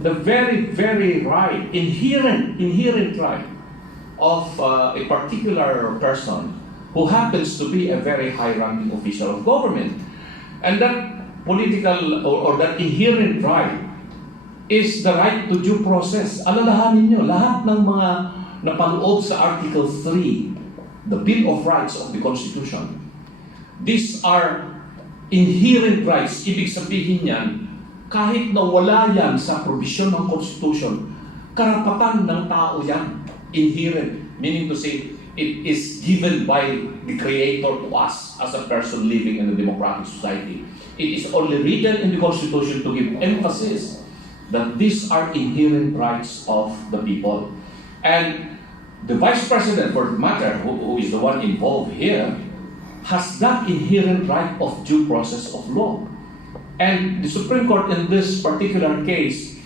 the very right, inherent right of a particular person who happens to be a very high-ranking official of government. And that political or that inherent right is the right to due process. Alalahanin nyo, lahat ng mga napaloob sa Article 3, the Bill of Rights of the Constitution, these are inherent rights. Ibig sabihin yan, kahit na wala yan sa provision ng Constitution, karapatan ng tao yan. Inherent, meaning to say, it is given by the Creator to us as a person living in a democratic society. It is only written in the Constitution to give emphasis that these are inherent rights of the people. And the Vice President, for the matter, who is the one involved here, has that inherent right of due process of law. And the Supreme Court in this particular case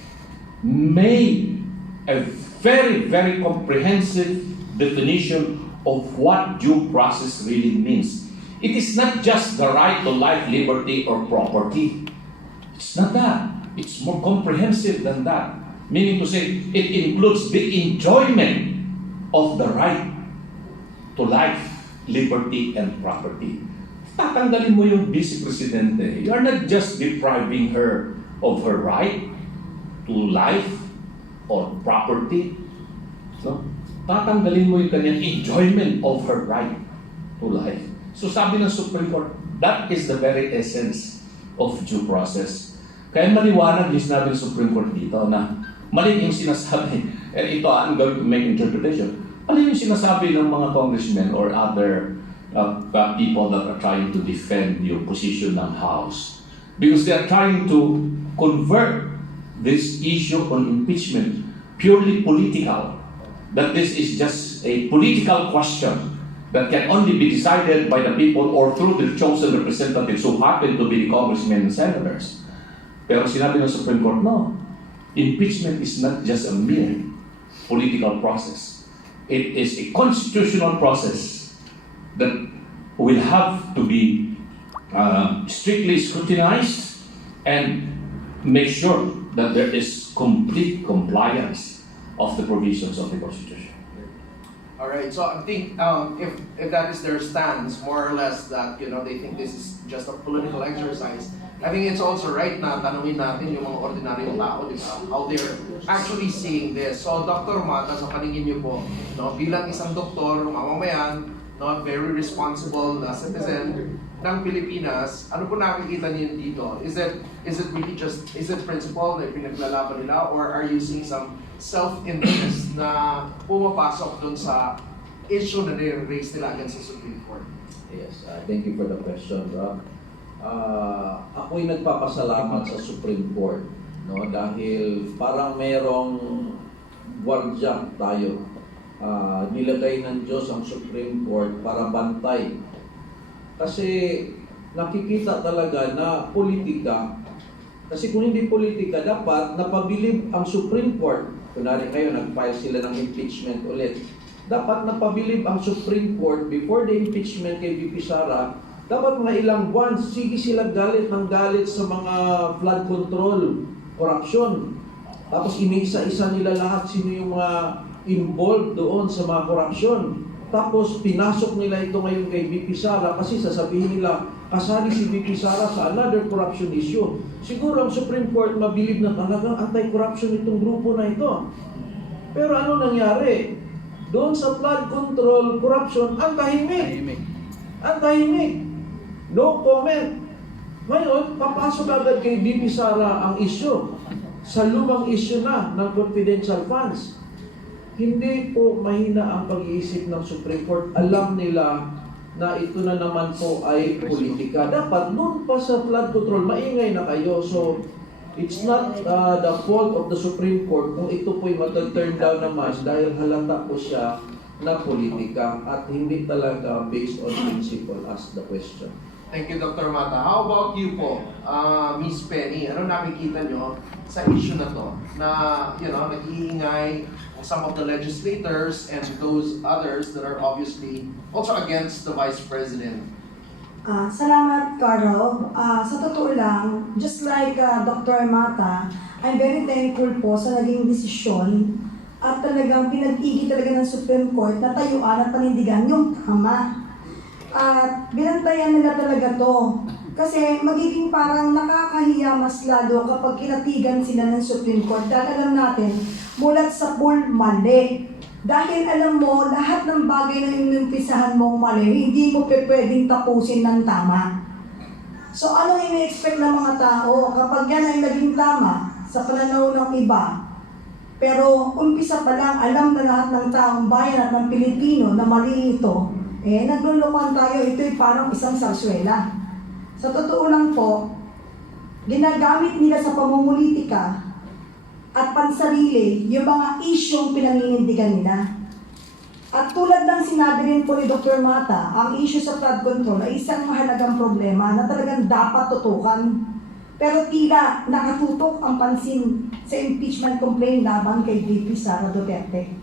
made a very comprehensive definition of what due process really means. It is not just the right to life, liberty, or property. It's not that. It's more comprehensive than that. Meaning to say, it includes the enjoyment of the right to life, liberty, and property. Tatanggalin mo yung Vice Presidente. You are not just depriving her of her right to life or property. No? Tatanggalin mo yung kanyang enjoyment of her right to life. So sabi ng Supreme Court, that is the very essence of due process. Kaya maliwanag yung sinabi ng Supreme Court dito na mali yung sinasabi, ito I'm going to make interpretation, mali yung sinasabi ng mga congressmen or other people that are trying to defend your position ng House. Because they are trying to convert this issue on impeachment purely political. That this is just a political question that can only be decided by the people or through the chosen representatives who happen to be the congressmen and senators. Pero sinabi ng Supreme Court, no. Impeachment is not just a mere political process. It is a constitutional process that will have to be strictly scrutinized and make sure that there is complete compliance of the provisions of the Constitution. All right. So I think if that is their stance, more or less, that they think this is just a political exercise. I think it's also right na tanungin natin yung mga ordinaryong tao, di ba? How they're actually seeing this. So Dr. Mata, sa paningin niyo po, bilang isang doktor, mamamayan, very responsible na citizen ng Pilipinas, ano po nakikita niyo dito? Is it principle na pinaglalaban nila, or are you seeing some self-interest na pumapasok dun sa issue na nire-raise nila against the Supreme Court? Yes, thank you for the question, Rob. Ako'y nagpapasalamat sa Supreme Court, dahil parang merong gwardiya tayo. Nilagay ng Diyos ang Supreme Court para bantay. Kasi nakikita talaga na politika. Kasi kung hindi politika, dapat napabilib ang Supreme Court. Kunwari kayo, nag-file sila ng impeachment ulit. Dapat napabilib ang Supreme Court before the impeachment kay VP Sara. Dapat mga ilang buwan, sige sila galit ng galit sa mga flood control, corruption. Tapos iniisa-isa nila lahat sino yung mga involved doon sa mga corruption. Tapos pinasok nila ito ngayon kay VP Sara kasi sasabihin nila, kasali si VP Sara sa another corruption issue. Siguro ang Supreme Court mabilib na talagang anti-corruption itong grupo na ito. Pero ano nangyari? Doon sa flood control, corruption, ang tahimik. Ang tahimik. No comment. Ngayon, papasok agad kay VP Sara ang issue. Sa lumang issue na ng confidential funds. Hindi po mahina ang pag-iisip ng Supreme Court. Alam nila na ito na naman po ay politika. Dapat noon pa sa flood control, maingay na kayo. So, it's not the fault of the Supreme Court kung ito po'y mag-turn down naman dahil halata po siya na politika at hindi talaga based on principle as the question. Thank you, Dr. Mata. How about you po, Miss Penny? Ano nakikita nyo sa issue na to? Na, nag-iingay some of the legislators and those others that are obviously also against the Vice President. Salamat, Carlo. Sa totoo lang, just like Dr. Mata, I'm very thankful po sa naging desisyon at talagang pinag-igi talaga ng Supreme Court na tayuan at panindigan yung tama. At binantayan nila talaga to. Kasi magiging parang nakakahiya mas lalo kapag kinatigan sila ng Supreme Court. Dahil alam natin, mulat sa pool, mali. Dahil alam mo, lahat ng bagay na inumpisahan mong mali, hindi mo pwedeng tapusin ng tama. So ano ini-expect ng mga tao kapag yan ay naging tama sa pananaw ng iba? Pero umpisa pa lang, alam na lahat ng taong bayan at ng Pilipino na mali ito, naglulukuhan tayo, ito'y parang isang sarsuela. Sa totoo lang po, ginagamit nila sa pamumulitika at pansarili yung mga isyong pinaninindigan nila. At tulad ng sinabi rin po ni Dr. Mata, ang issue sa flood control ay isang mahalagang problema na talagang dapat tutukan. Pero tila nakatutok ang pansin sa impeachment complaint laban kay VP Sara Duterte.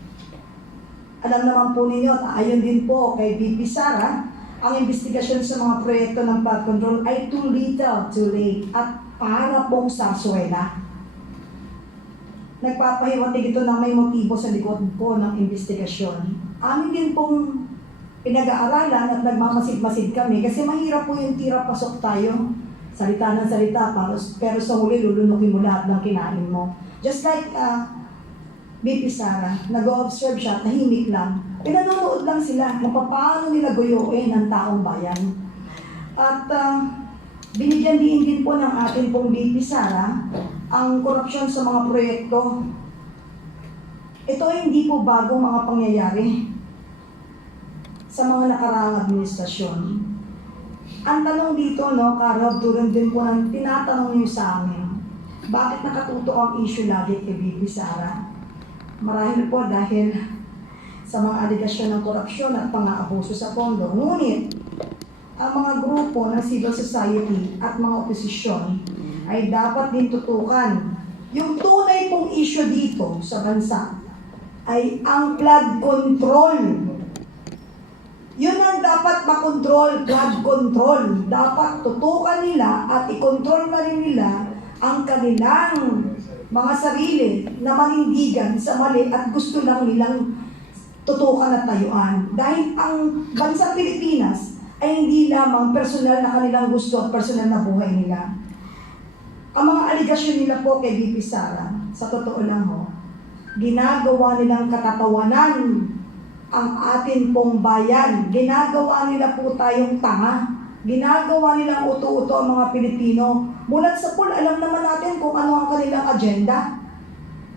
Alam naman po ninyo at ayon din po kay VP Sara, ang investigasyon sa mga proyekto ng flood control ay too little, too late at para pong sarsuela. Nagpapahiwatig ito na may motibo sa likod po ng investigasyon. Amin din pong pinag-aaralan at nagmamasid-masid kami kasi mahirap po yung tira pasok tayo. Salita ng salita, pero sa huli lulunukin mo lahat ng kinain mo. Just like BP Sara, nag-observe siya, tahimik lang. Pinanonood lang sila kung paano nila guyuin ang taong bayan. At binigyan din po ng atin pong BP Sara ang korupsyon sa mga proyekto. Ito ay hindi po bagong mga pangyayari sa mga nakaraang administrasyon. Ang tanong dito, Karob, tulad din po ng tinatanong niyo sa amin, bakit nakatutok ang issue lagi kay BP Sara? Marahil po dahil sa mga aligasyon ng korupsyon at pang-aabuso sa pondo. Ngunit, ang mga grupo ng civil society at mga oposisyon ay dapat din tutukan. Yung tunay pong issue dito sa bansa ay ang flood control. Yun ang dapat makontrol, flood control. Dapat tutukan nila at ikontrol na rin nila ang kanilang mga sarili na manindigan sa mali at gusto lang nilang tutukan at tayuan. Dahil ang bansang Pilipinas ay hindi lamang personal na kanilang gusto at personal na buhay nila. Ang mga aligasyon nila po kay BP Sara, sa totoo lang ginagawa nilang katatawanan ang atin pong bayan. Ginagawa nila po tayong tanga. Ginagawa nilang uto-uto ang mga Pilipino. Mulat sa pool, alam naman natin kung ano ang kanilang agenda.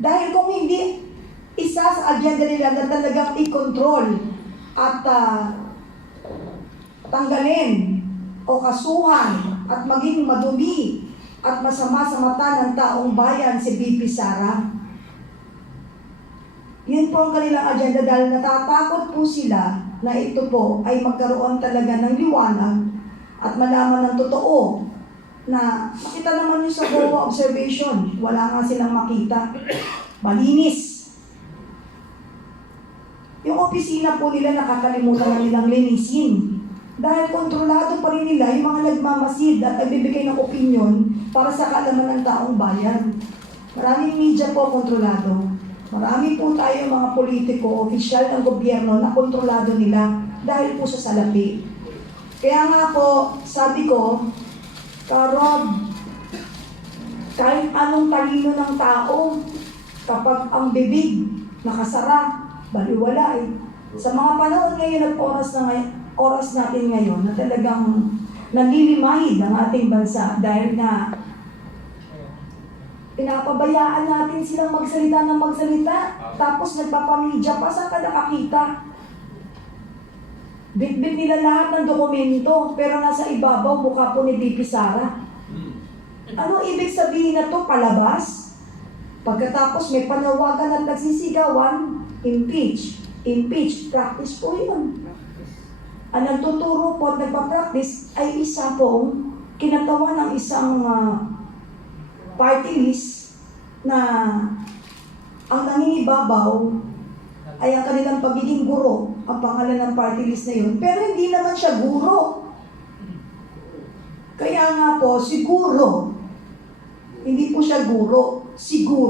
Dahil kung hindi isa sa agenda nila na talagang i-control at tanggalin o kasuhan at maging madumi at masama sa mata ng taong bayan si BP Sara. Yun po ang kanilang agenda dahil natatakot po sila na ito po ay magkaroon talaga ng liwanag at malaman ng totoo na makita naman nyo sa BOA observation, wala nga silang makita. Malinis. Yung opisina po nila nakakalimutan na nilang linisin. Dahil kontrolado pa rin nila yung mga nagmamasid at nagbibigay ng opinion para sa kaalaman ng taong bayan. Maraming media po kontrolado. Marami po tayo mga politiko, opisyal ng gobyerno na kontrolado nila dahil po sa salapi. Kaya nga po, sabi ko, Karob, kahit anong talino ng tao, kapag ang bibig nakasara, baliwala eh. Sa mga panahon ngayon at oras natin ngayon na talagang nalilimahid ang ating bansa dahil nga pinapabayaan natin silang magsalita ng magsalita, tapos nagpapamedya pa, saan ka nakakita? Bitbit nila lahat ng dokumento, pero nasa ibabaw mukha po ni BP Sara. Ano ibig sabihin na to? Palabas? Pagkatapos may panawagan at nagsisigawan, impeach. Impeach, practice po yun. Ang nagtuturo po at nagpa-practice ay isa pong kinatawan ng isang party list na ang nangingibabaw ay ang kanilang pagiging guro, ang pangalan ng party list na yun. Pero hindi naman siya guro. Kaya nga po, siguro, hindi po siya guro. siguro